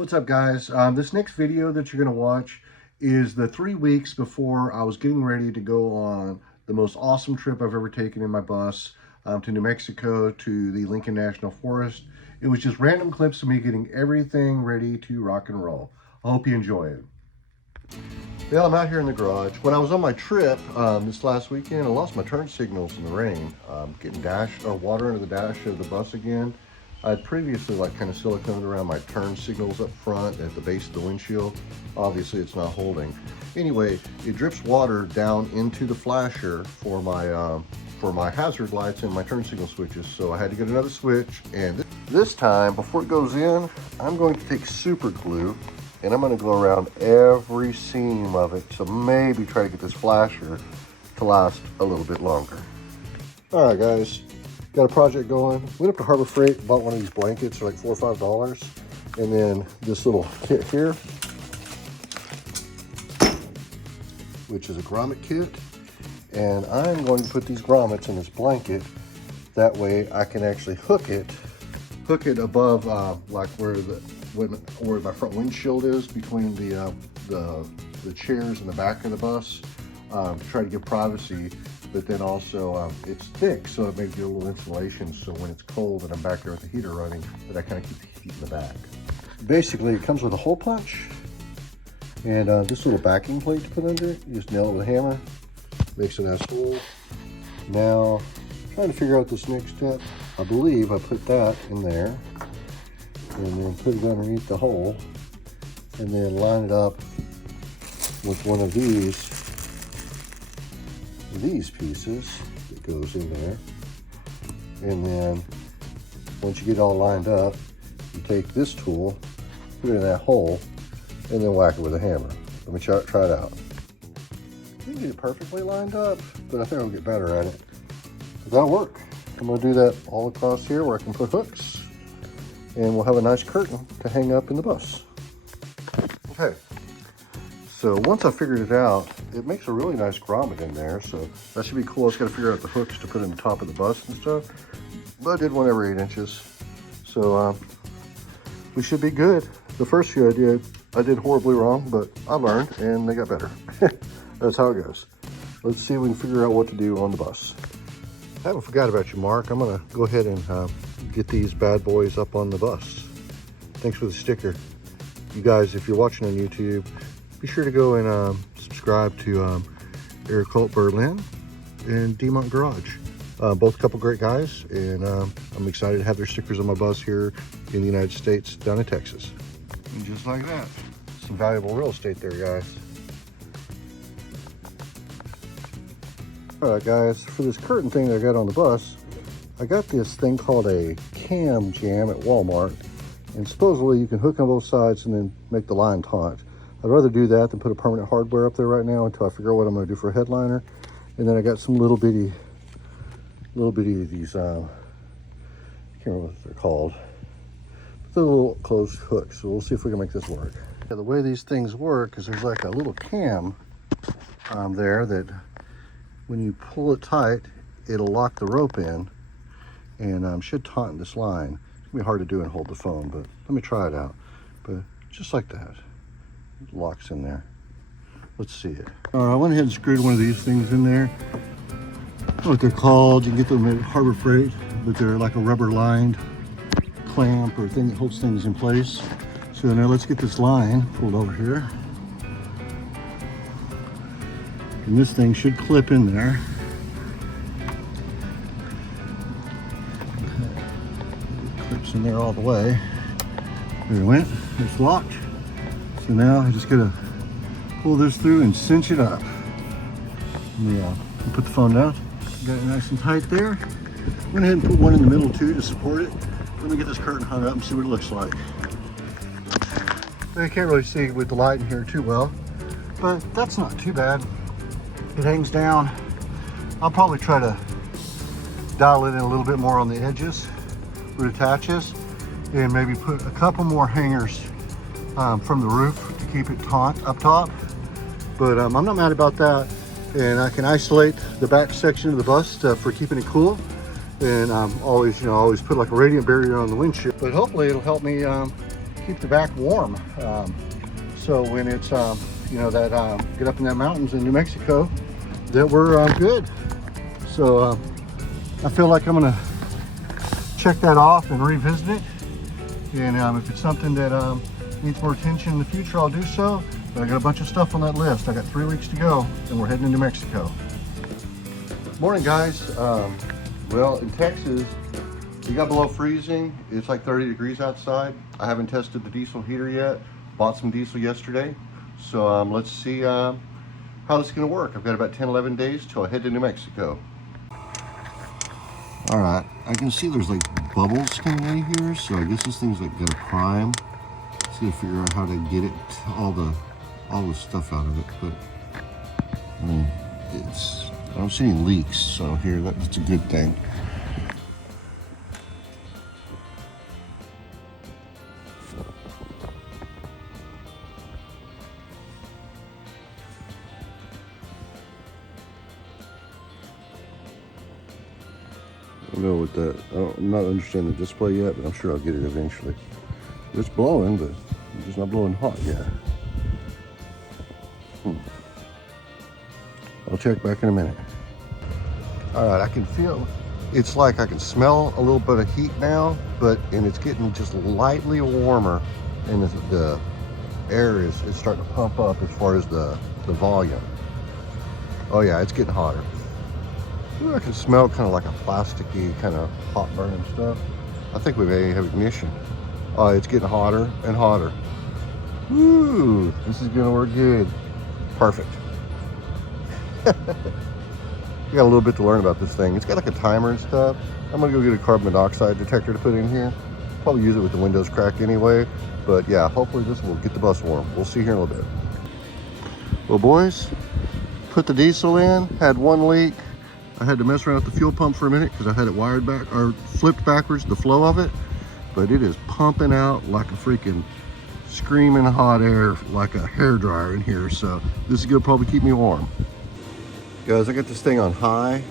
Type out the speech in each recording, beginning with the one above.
What's up, guys? This next video that you're going to watch is the 3 weeks before I was getting ready to go on the most awesome trip I've ever taken in my bus to New Mexico, to the Lincoln National Forest. It was just random clips of me getting everything ready to rock and roll. I hope you enjoy it. Well, I'm out here in the garage. When I was on my trip this last weekend, I lost my turn signals in the rain. Getting water under the dash of the bus again. I had previously kind of siliconed around my turn signals up front at the base of the windshield. Obviously it's not holding. Anyway, it drips water down into the flasher for my hazard lights and my turn signal switches. So I had to get another switch, and this time, before it goes in, I'm going to take super glue and I'm going to go around every seam of it to maybe try to get this flasher to last a little bit longer. All right, guys. Got a project going. Went up to Harbor Freight, bought one of these blankets for like $4 or $5. And then this little kit here, which is a grommet kit. And I'm going to put these grommets in this blanket. That way I can actually hook it above like where my front windshield is, between the chairs and the back of the bus, to try to give privacy. But then also it's thick, so it makes you a little insulation, so when it's cold and I'm back there with the heater running, that I kind of keep the heat in the back. Basically, it comes with a hole punch and this little backing plate to put under it. You just nail it with a hammer, makes a nice hole. Now, trying to figure out this next step. I believe I put that in there and then put it underneath the hole and then line it up with one of these pieces that goes in there. And then once you get it all lined up, you take this tool, put it in that hole, and then whack it with a hammer. Let me try it out. Didn't get it perfectly lined up, but I think I'll get better at it. But that'll work. I'm going to do that all across here where I can put hooks, and we'll have a nice curtain to hang up in the bus. Okay. So once I figured it out, it makes a really nice grommet in there, so that should be cool. I just got to figure out the hooks to put in the top of the bus and stuff. But I did one every 8 inches, so we should be good. The first few I did horribly wrong, but I learned and they got better. That's how it goes. Let's see if we can figure out what to do on the bus. I haven't forgot about you, Mark. I'm gonna go ahead and get these bad boys up on the bus. Thanks for the sticker. You guys, if you're watching on YouTube, be sure to go and subscribe to Eric Holt Berlin and Demont Garage. Both a couple great guys, and I'm excited to have their stickers on my bus here in the United States, down in Texas. And just like that, some valuable real estate there, guys. All right, guys, for this curtain thing that I got on the bus, I got this thing called a cam jam at Walmart, and supposedly you can hook on both sides and then make the line taut. I'd rather do that than put a permanent hardware up there right now until I figure out what I'm going to do for a headliner. And then I got some little bitty of these, I can't remember what they're called. But they're little closed hooks, so we'll see if we can make this work. Yeah, the way these things work is there's like a little cam there that when you pull it tight, it'll lock the rope in and should tauten this line. It's going to be hard to do and hold the phone, but let me try it out. But just like that. It locks in there. Let's see it. I went ahead and screwed one of these things in there. I don't know what they're called. You can get them at Harbor Freight, but they're like a rubber lined clamp or thing that holds things in place. So now let's get this line pulled over here. And this thing should clip in there. It clips in there all the way. There it went. It's locked. So now I just gotta pull this through and cinch it up. Yeah, put the phone down. Got it nice and tight there. Went ahead and put one in the middle too to support it. Let me get this curtain hung up and see what it looks like. I can't really see with the light in here too well, but that's not too bad. It hangs down. I'll probably try to dial it in a little bit more on the edges where it attaches, and maybe put a couple more hangers from the roof to keep it taut up top. But I'm not mad about that, and I can isolate the back section of the bus for keeping it cool. And always put like a radiant barrier on the windshield. But hopefully it'll help me keep the back warm. So when it's, you know, that get up in the mountains in New Mexico, that we're good. So I feel like I'm gonna check that off and revisit it. And if it's something that needs more attention in the future, I'll do so. But I got a bunch of stuff on that list. I got 3 weeks to go, and we're heading to New Mexico. Morning, guys. Well, in Texas, we got below freezing. It's like 30 degrees outside. I haven't tested the diesel heater yet. Bought some diesel yesterday. So let's see how this is going to work. I've got about 10-11 days till I head to New Mexico. All right, I can see there's like bubbles coming in here, so I guess this thing's like gonna prime. Just gotta figure out how to get it, all the stuff out of it. But I mean, I don't see any leaks, so here, that's a good thing. I don't know what that, I'm not understanding the display yet, but I'm sure I'll get it eventually. It's blowing, but it's just not blowing hot yet. I'll check back in a minute. All right, I can feel, it's like I can smell a little bit of heat now, and it's getting just lightly warmer, and the air is starting to pump up as far as the volume. Oh yeah, it's getting hotter. Ooh, I can smell kind of like a plasticky kind of hot burning stuff. I think we may have ignition. Oh, it's getting hotter and hotter. Ooh, this is gonna work good. Perfect. We got a little bit to learn about this thing. It's got like a timer and stuff. I'm gonna go get a carbon monoxide detector to put in here. Probably use it with the windows cracked anyway. But yeah, hopefully this will get the bus warm. We'll see here in a little bit. Well, boys, put the diesel in, had one leak. I had to mess around with the fuel pump for a minute because I had it wired back or flipped backwards, the flow of it. But it is pumping out like a freaking screaming hot air, like a hairdryer in here. So this is gonna probably keep me warm. Guys, I got this thing on high.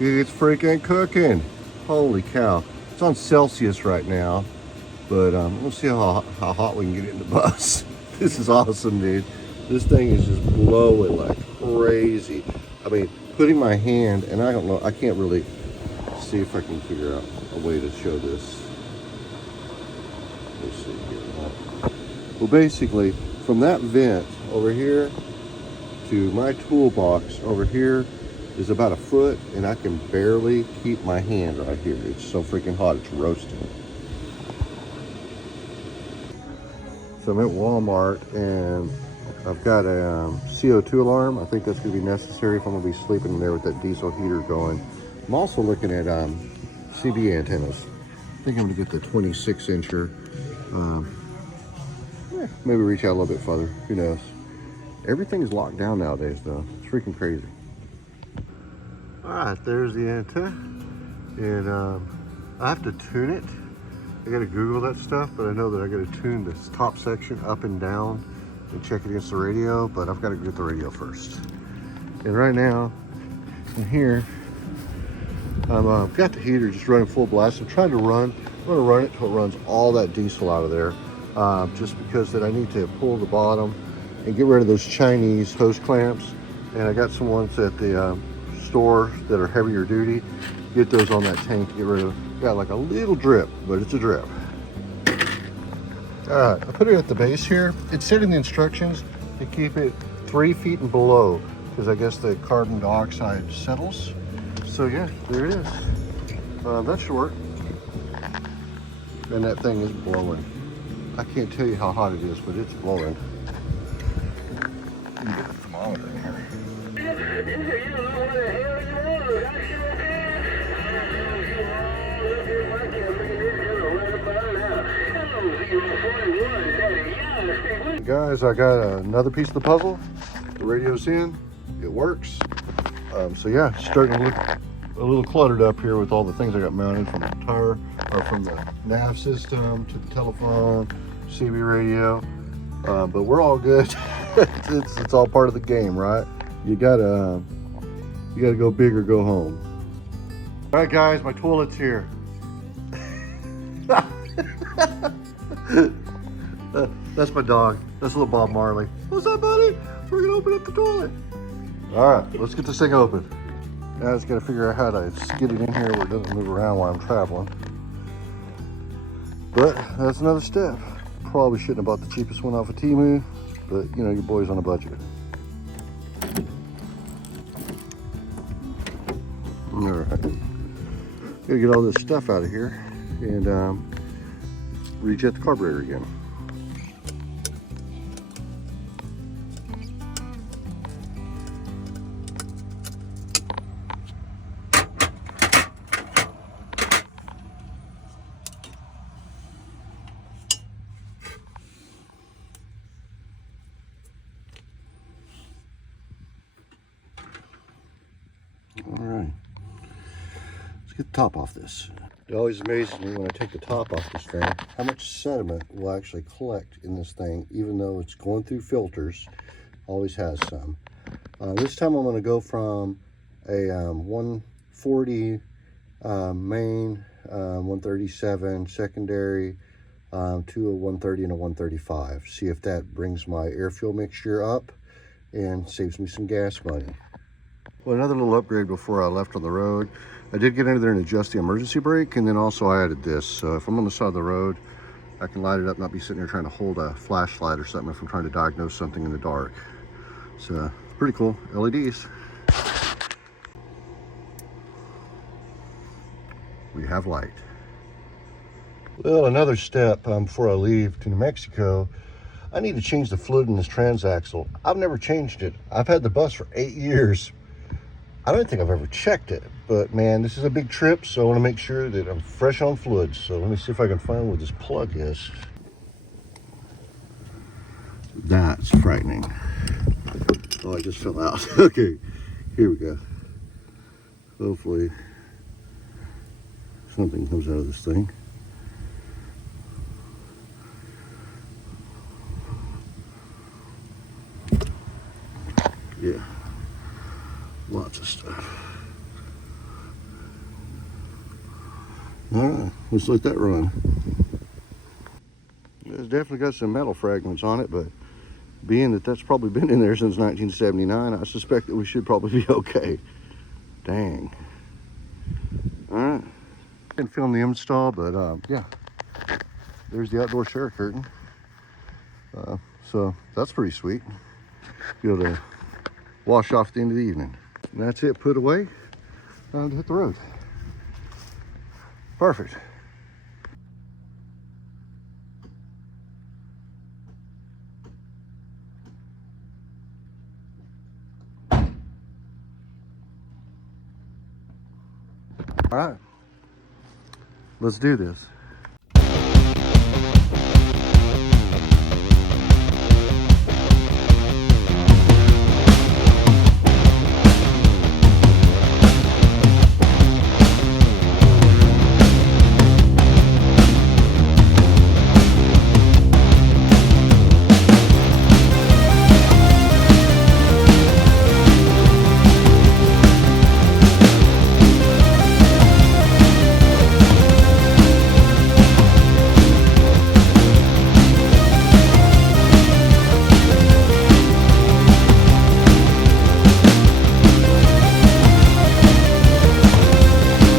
It's freaking cooking. Holy cow. It's on Celsius right now, but we'll see how hot we can get it in the bus. This is awesome, dude. This thing is just blowing like crazy. I mean, putting my hand, and I don't know, I can't really see if I can figure out a way to show this. Let's see here. Well, basically, from that vent over here to my toolbox over here is about a foot, and I can barely keep my hand right here. It's so freaking hot, it's roasting. So I'm at Walmart, and I've got a CO2 alarm. I think that's going to be necessary if I'm going to be sleeping in there with that diesel heater going. I'm also looking at CB antennas. I think I'm going to get the 26-incher. Maybe reach out a little bit further. Who knows? Everything's locked down nowadays, though. It's freaking crazy. All right, there's the antenna. And I have to tune it. I got to Google that stuff, but I know that I got to tune this top section up and down and check it against the radio, but I've got to get the radio first. And right now, in here, I've got the heater just running full blast. I'm going to run it till it runs all that diesel out of there, just because that I need to pull the bottom and get rid of those Chinese hose clamps. And I got some ones at the store that are heavier duty. Get those on that tank to get rid of. Got like a little drip, but it's a drip. All right, I put it at the base here. It said in the instructions to keep it 3 feet and below, because I guess the carbon dioxide settles. So yeah, there it is. That should work. And that thing is blowing. I can't tell you how hot it is, but it's blowing. Let me get the thermometer in here. Guys, I got another piece of the puzzle. The radio's in, it works. So yeah, it's starting to look a little cluttered up here with all the things I got mounted, from the tire, or from the nav system to the telephone, CB radio. But we're all good. it's all part of the game, right? You gotta go big or go home. All right, guys, my toilet's here. That's my dog. That's little Bob Marley. What's up, buddy? We're gonna open up the toilet. All right, let's get this thing open. Now I just gotta figure out how to get it in here where it doesn't move around while I'm traveling. But that's another step. Probably shouldn't have bought the cheapest one off of Temu, but you know, your boy's on a budget. All right, gotta get all this stuff out of here and rejet the carburetor again. All right, let's get the top off this. It always amazes me when I take the top off this thing, how much sediment will actually collect in this thing, even though it's going through filters, always has some. This time I'm gonna go from a 140 main, 137 secondary, to a 130 and a 135. See if that brings my air fuel mixture up and saves me some gas money. Well, another little upgrade before I left on the road. I did get into there and adjust the emergency brake, and then also I added this. So if I'm on the side of the road, I can light it up, not be sitting there trying to hold a flashlight or something if I'm trying to diagnose something in the dark. So pretty cool, LEDs. We have light. Well, another step before I leave to New Mexico, I need to change the fluid in this transaxle. I've never changed it. I've had the bus for 8 years. I don't think I've ever checked it, but man, this is a big trip, so I want to make sure that I'm fresh on fluids. So let me see if I can find where this plug is. That's frightening. Oh, I just fell out. Okay, here we go. Hopefully something comes out of this thing. Yeah, lots of stuff. All right, let's let that run. It's definitely got some metal fragments on it, but being that that's probably been in there since 1979, I suspect that we should probably be okay. Dang. All right. Didn't film the install, but yeah, there's the outdoor shower curtain. So that's pretty sweet. Be able to wash off at the end of the evening. And that's it, put away, time to hit the road. Perfect. All right, let's do this.